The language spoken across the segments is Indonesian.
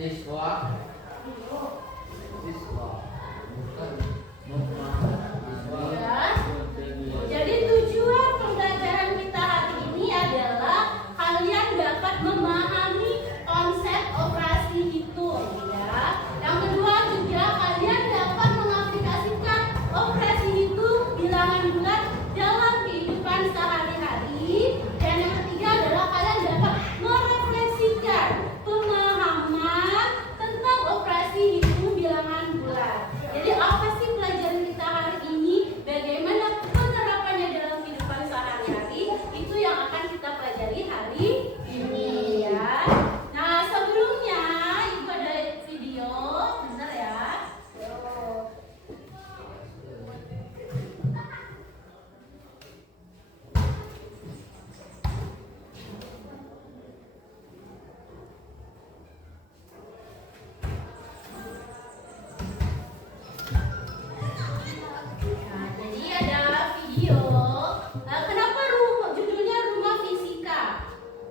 Siswa. Siswa. Bukan memahami. Ya. Jadi tujuan pembelajaran kita hari ini adalah kalian dapat memahami konsep operasi hitung, ya. Yang kedua juga kalian dapat mengaplikasikan operasi hitung bilangan bulat dalam kehidupan sehari-hari. Dan yang ketiga adalah kalian dapat merefleksikan pemahaman tentang operasi hitung bilangan bulat. Jadi apa sih pelajaran kita hari ini? Bagaimana penerapannya dalam kehidupan sehari-hari? Itu yang akan kita pelajari hari ini, ya. Nah, sebelumnya Ibu ada video, bentar ya. Nah, jadi ada video. Kenapa judulnya rumah fisika?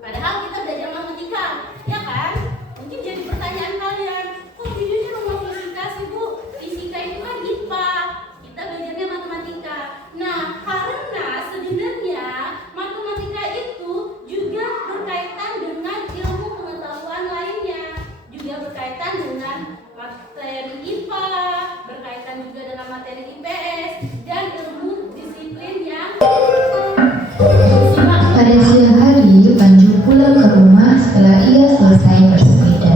Padahal kita belajar matematika, ya kan? Mungkin jadi pertanyaan kalian, kok judulnya rumah fisika sih, Bu? Fisika itu kan IPA, kita belajarnya matematika. Nah, karena sebenarnya matematika itu juga berkaitan dengan ilmu pengetahuan lainnya, juga berkaitan dengan materi IPA, berkaitan juga dengan materi IPS dan ilmu disiplin yang Pada siang hari, Panju pulang ke rumah setelah ia selesai bersepeda.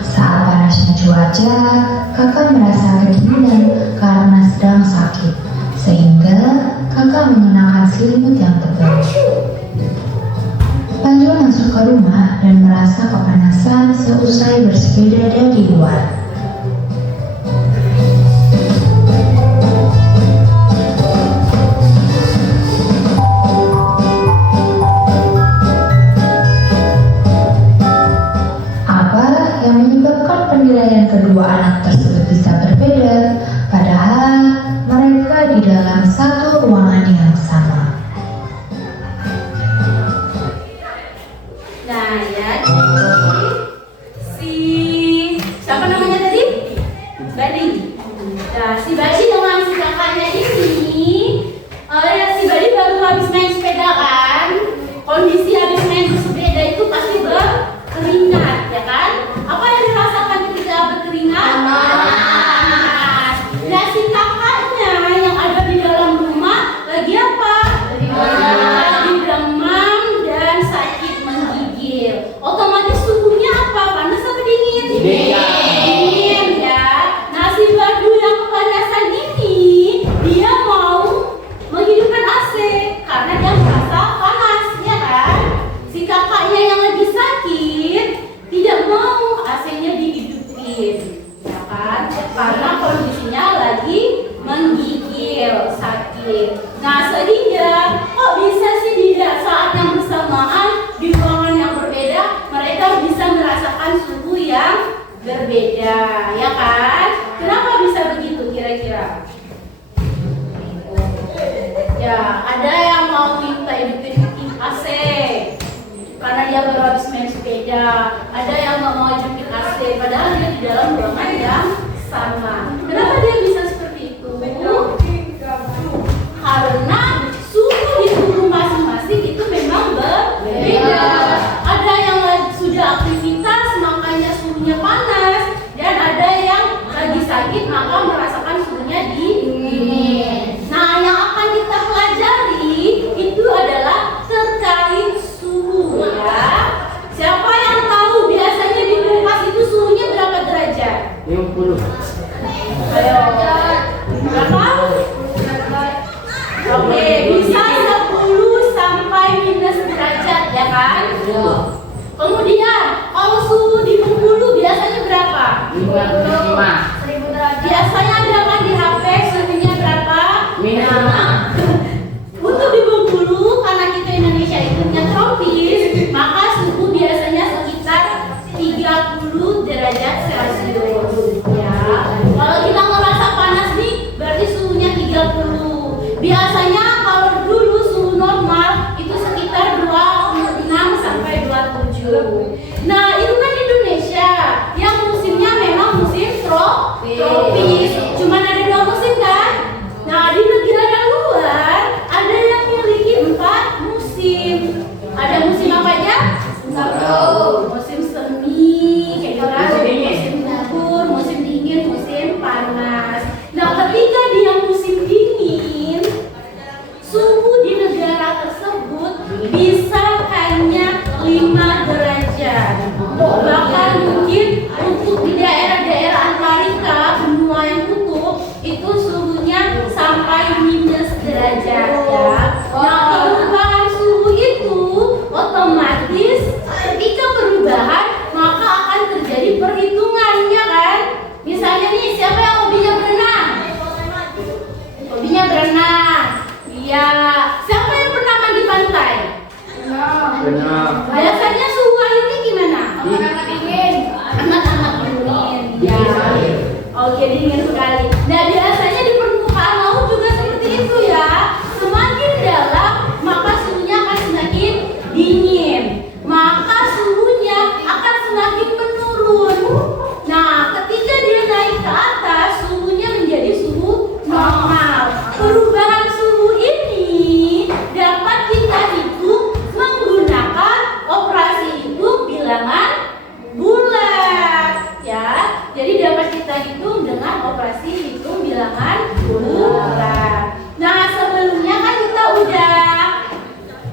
Saat panasnya cuaca, kakak merasa kedinginan karena sedang sakit, sehingga kakak mengenakan selimut yang tebal. Panju masuk ke rumah dan merasa kepanasan seusai bersepeda dari luar. Apa yang menyebabkan penilaian kedua anak tersebut bisa berbeda, padahal mereka di dalam satu ruangan yang sama? Nah, ya, jadi siapa namanya tadi? Badi. Nah, si Badi dengan si kakaknya ini, si Badi baru habis main sepeda kan? Kondisi habis main sepeda itu pasti berkeringat, ya kan? Apa yang dirasakan ketika berkeringat? Panas. Nah, si kakaknya yang ada di dalam rumah lagi apa? Lagi demam dan sakit menggigil. Otomatis suhunya apa? Panas apa dingin? Dingin, ya. Nah, si Badu yang kepanasan ini dia mau menghidupkan AC karena dia merasa panas, ya kan? Si kakaknya yang lagi sakit tidak mau AC-nya dihidupin, ya kan? Karena kondisinya lagi menggigil, sakit. Nah, sehingga kok bisa sih di saat yang bersamaan di ruangan yang berbeda mereka bisa merasakan suhu yang berbeda, ya kan? Kenapa bisa begitu kira-kira? Ya, ada yang mau minta hidupin AC karena dia baru habis main sepeda. Ada yang nggak mau hidupin AC padahal dia di dalam ruangan yang sama. Kenapa dia bisa seperti itu? Karena suhu di tubuh masing-masing itu memang berbeda. Ada yang sudah aktivitas makanya suhunya panas, dan ada yang lagi sakit maka merasakan suhunya dingin. Nah, yang akan kita pelajari itu adalah terkait suhu, ya. Siapa yang tahu biasanya di kulkas itu suhunya berapa derajat? 50. Ayo, musim. Ada musim apa aja? Satu. Musim semi, kayak gitu. Musim gugur, musim dingin, musim panas. Nah, ketika dia musim dingin, suhu di negara tersebut bisa hanya 5 derajat. Bahkan mungkin untuk di daerah-daerah Antartika, benua yang kutub, itu suhunya sampai minus derajat ya. Nah, perubahan suhu itu otomatis ketika perubahan maka akan terjadi perhitungannya kan. Misalnya nih, siapa yang hobinya berenang? Hobinya berenang. Iya. Siapa yang pernah mandi pantai? Benar. Biasanya suhu airnya gimana? Anak-anak dingin. Anak-anak dingin. Ya. Oke, dingin sekali. Nah, biasanya di permukaan laut juga seperti itu ya. Semakin dalam, maka suhunya akan semakin dingin. Maka suhunya akan semakin menurun. Nah, ketika dia naik ke atas, suhunya menjadi suhu normal. Perubahan suhu ini dapat kita hitung menggunakan operasi hitung bilangan bulat ya. Jadi dapat kita hitung dengan operasi hitung bilangan bulat. Nah, sebelumnya kan kita udah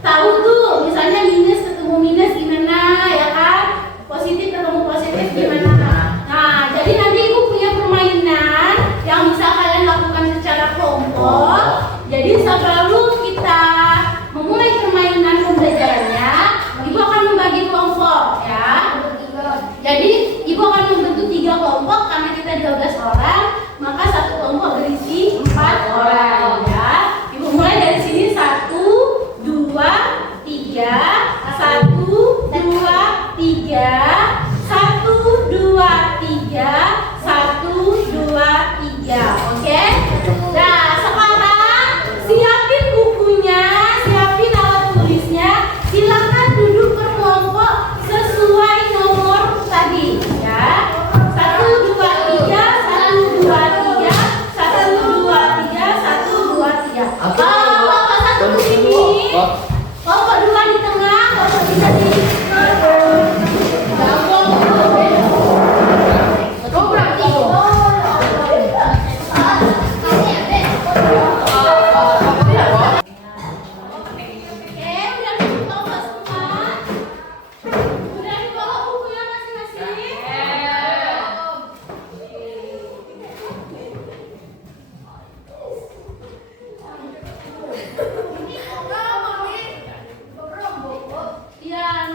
tahu tuh, misalnya minus ketemu minus gimana ya kan, positif ketemu positif gimana. Nah, jadi nanti ibu punya permainan yang bisa kalian lakukan secara kelompok. Jadi sebelum kita memulai permainan pembelajarannya, ibu akan membagi kelompok ya. Jadi ibu akan membentuk 3 kelompok karena kita 12 orang, maka satu kelompok berisi 4 orang ya. Ibu mulai dari sini 1, 2, 3, 1, 2, 3, 1, 2, 3, 1, 2, 3. Oke? Nah, sekarang siapin bukunya, siapin alat tulisnya. Silakan duduk berkelompok sesuai nomor tadi ya. 1, 2, 3, 1, 2, 3, 1, 2, 3, 1, 2, 3. Kelompok 1 di sini, kelompok 2 di tengah, kelompok 3 di iya,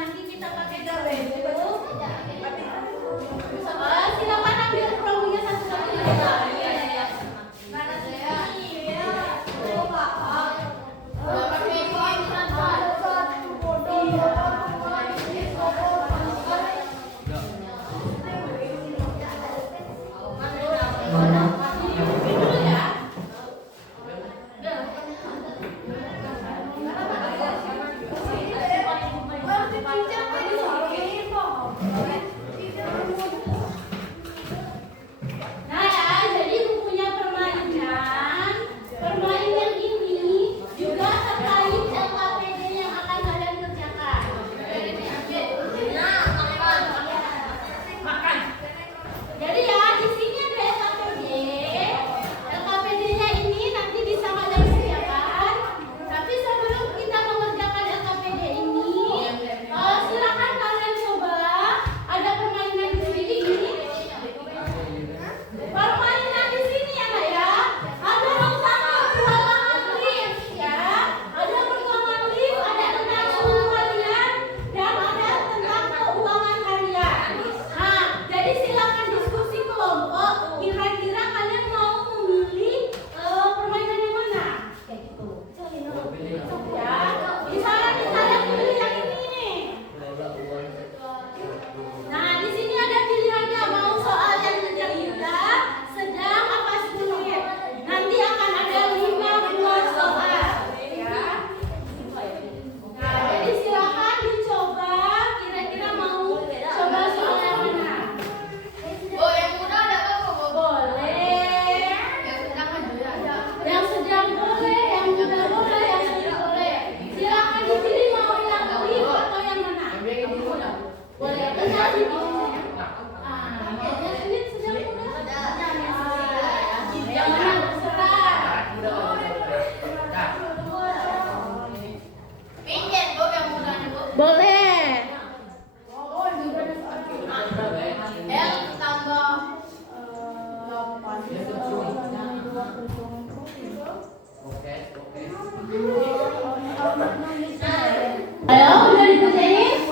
Ayo, udah dikerjain?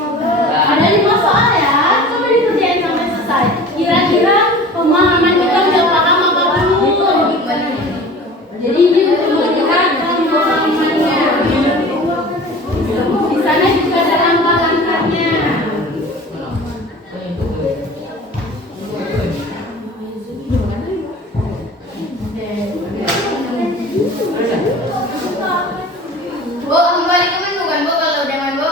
Ada 5 soal ya, coba dikerjain sampai selesai. Kira-kira pemahaman kita udah paham apa belum? Jadi ini untuk melihat pemahamannya. Di sana juga ada langkah-langkahnya. Bu, kembali ke menu kan Bu kalau udah main Bu?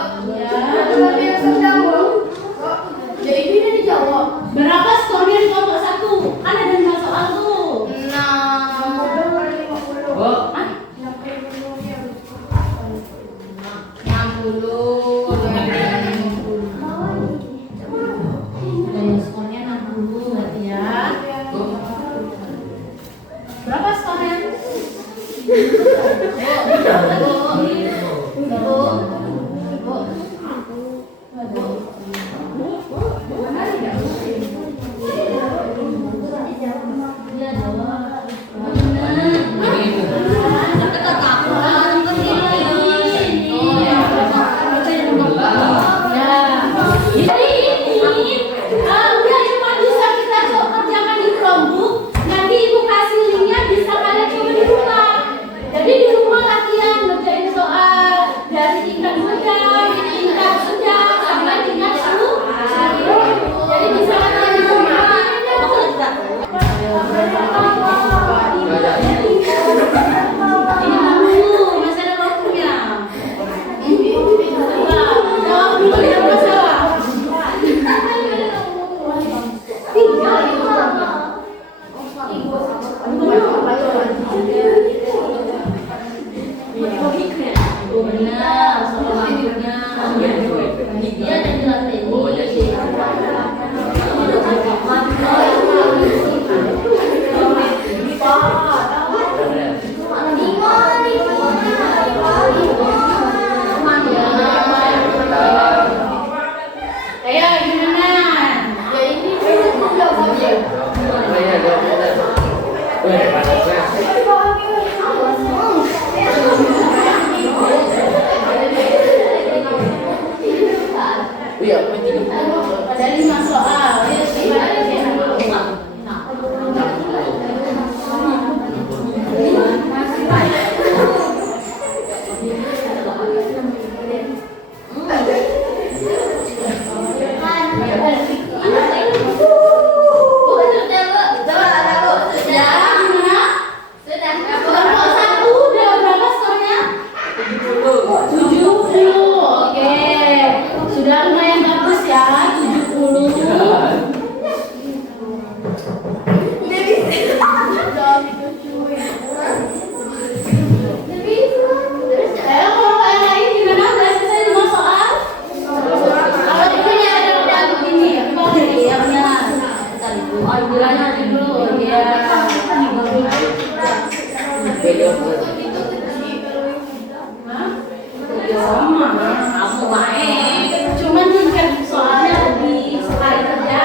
Ya itu udah dijawab. Berapa skornya di kelompok 1? Kan ada 5 soal tuh. 60 Skornya 60 berarti ya. Berapa skornya? Ada 5 soal. Cuman tingkat soalnya lebih sekali kerja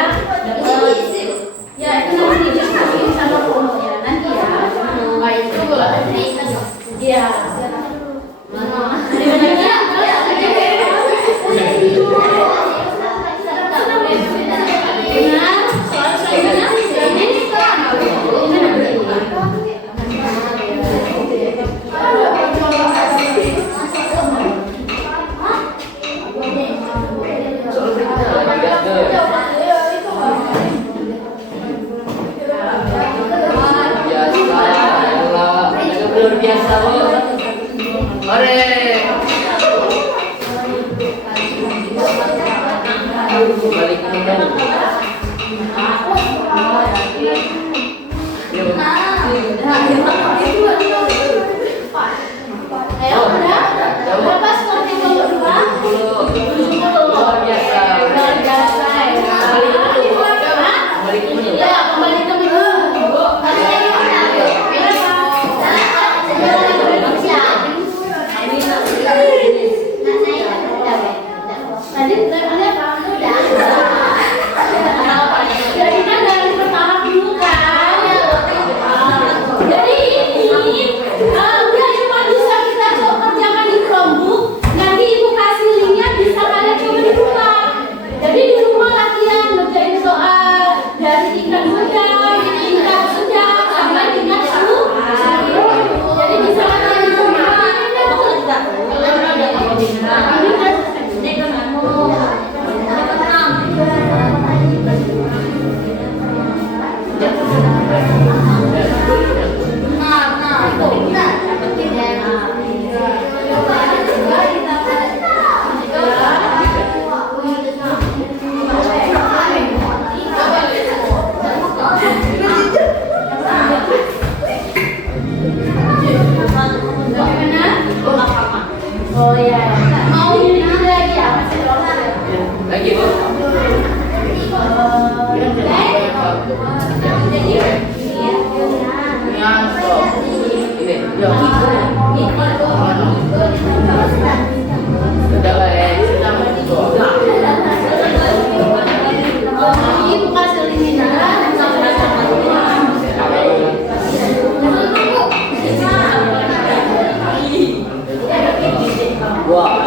ya itu nanti didiskusiin sama Pono ya nanti ya. Baik itu nanti. Iya. Luar biasa Bu. Ore. Balik ke Medan. Ayo udah. Berapa skornya kelompok 2? 70. Luar biasa. Luar biasa ya. Balik ke Medan. Ya, kembali ke menu. Tadi levelnya apa? Ini kan ini kan kamu. Oh ya, mau ini lagi ya? Masih Lagi Bu. Ini. Ya. Sudah lah ya. Ini bukan seliniran, Wah.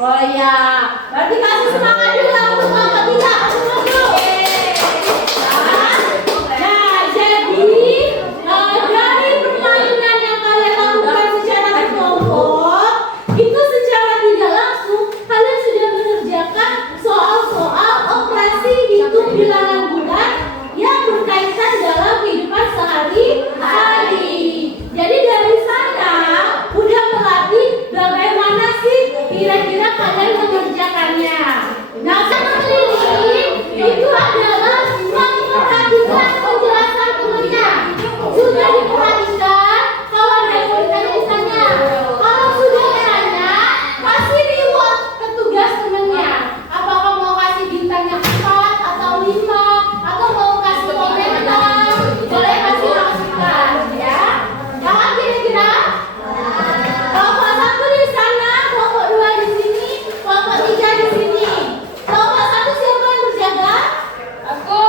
Oh iya, berarti kasih semangat juga untuk kelompok 3. Kasih semangat dulu. Nah, jadi dari permainan yang kalian lakukan secara berkelompok, itu secara tidak langsung kalian sudah mengerjakan soal-soal operasi hitung bilangan bulat yang berkaitan dalam kehidupan sehari-hari. Jadi dari sana udah melatih bagaimana sih kira-kira kalian mengerjakannya. Nah, sama keliling itu adalah memperhatikan penjelasan temannya. Sudah diperhatikan, kalau ada yang mau ditanya misalnya. Kalau sudah ditanya, kasih reward ke tugas temannya. Apakah mau kasih bintangnya 4 atau 5 atau mau kasih komentar? Boleh kasih masukan ya. Jangan kira-kira. Kelompok 1 di sana, kelompok 2 di sini, kelompok 3 di sini. Kelompok 1 siapa yang berjaga? Aku.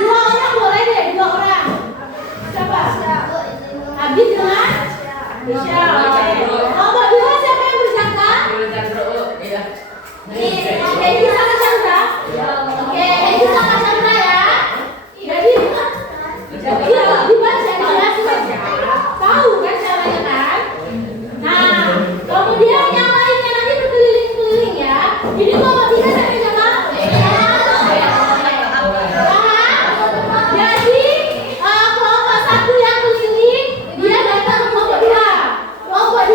2 orang boleh deh, 2 orang. Siapa? Habis dengan? Bisa. Kelompok 2 siapa yang berjaga? Oke, itu sama Chandra. Oke, itu sama Chandra ya. Jadi dibaca dijelasin aja. Tahu kan caranya kan? Nah, kemudian yang lainnya nanti berkeliling-keliling ya. Jadi kelompok 3 siapa yang jaga? Jadi kelompok 1 yang keliling dia datang ke kelompok 2. Kelompok 2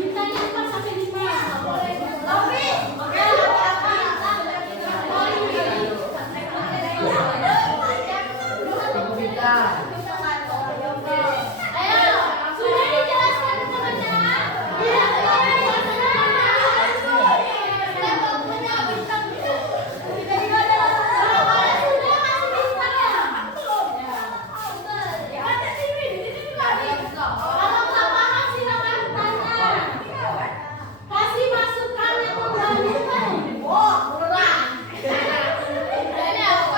Bintangnya 4 sampai 5. Ayo, sudah dijelaskan teman-teman? Kalau nggak paham silakan tanya. Kasih masukan yang membantu. Kasih masukan yang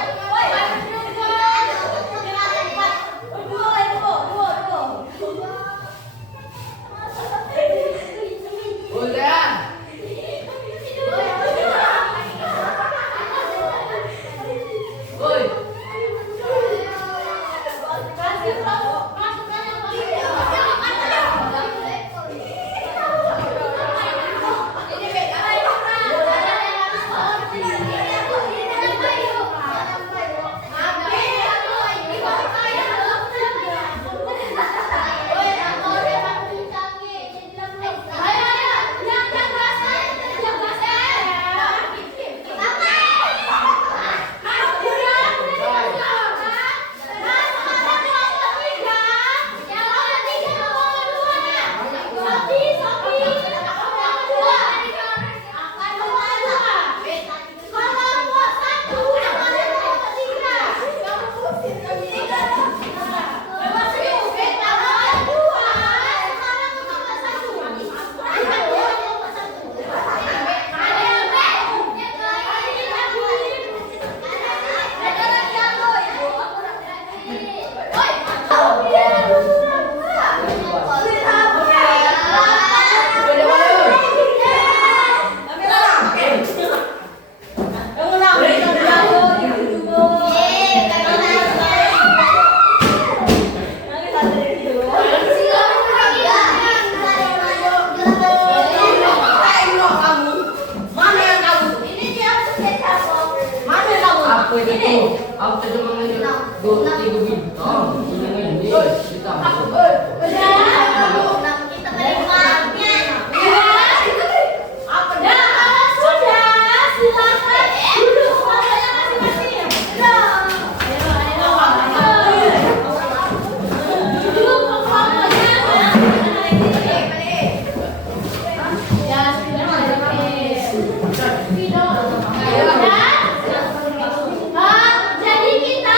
Aku cuma ngeliat 2-3 bintang. Ini bintang. Jadi kita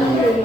baik.